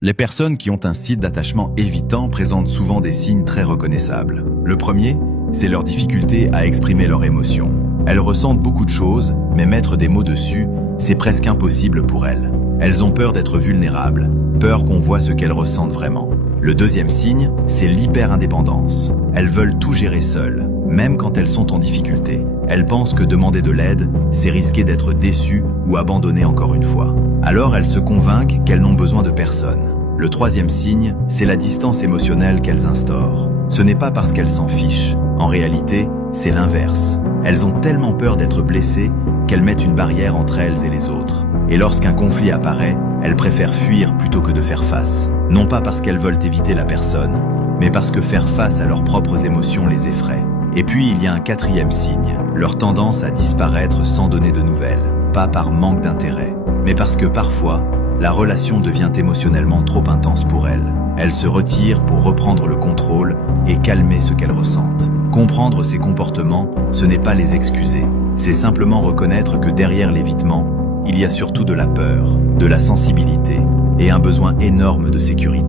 Les personnes qui ont un style d'attachement évitant présentent souvent des signes très reconnaissables. Le premier, c'est leur difficulté à exprimer leurs émotions. Elles ressentent beaucoup de choses, mais mettre des mots dessus, c'est presque impossible pour elles. Elles ont peur d'être vulnérables, peur qu'on voit ce qu'elles ressentent vraiment. Le deuxième signe, c'est l'hyper-indépendance. Elles veulent tout gérer seules, même quand elles sont en difficulté. Elles pensent que demander de l'aide, c'est risquer d'être déçues ou abandonnées encore une fois. Alors elles se convainquent qu'elles n'ont besoin de personne. Le troisième signe, c'est la distance émotionnelle qu'elles instaurent. Ce n'est pas parce qu'elles s'en fichent. En réalité, c'est l'inverse. Elles ont tellement peur d'être blessées qu'elles mettent une barrière entre elles et les autres. Et lorsqu'un conflit apparaît, elles préfèrent fuir plutôt que de faire face. Non pas parce qu'elles veulent éviter la personne, mais parce que faire face à leurs propres émotions les effraie. Et puis il y a un quatrième signe, leur tendance à disparaître sans donner de nouvelles. Pas par manque d'intérêt, mais parce que parfois, la relation devient émotionnellement trop intense pour elles. Elles se retirent pour reprendre le contrôle et calmer ce qu'elles ressentent. Comprendre ces comportements, ce n'est pas les excuser. C'est simplement reconnaître que derrière l'évitement, il y a surtout de la peur, de la sensibilité et un besoin énorme de sécurité.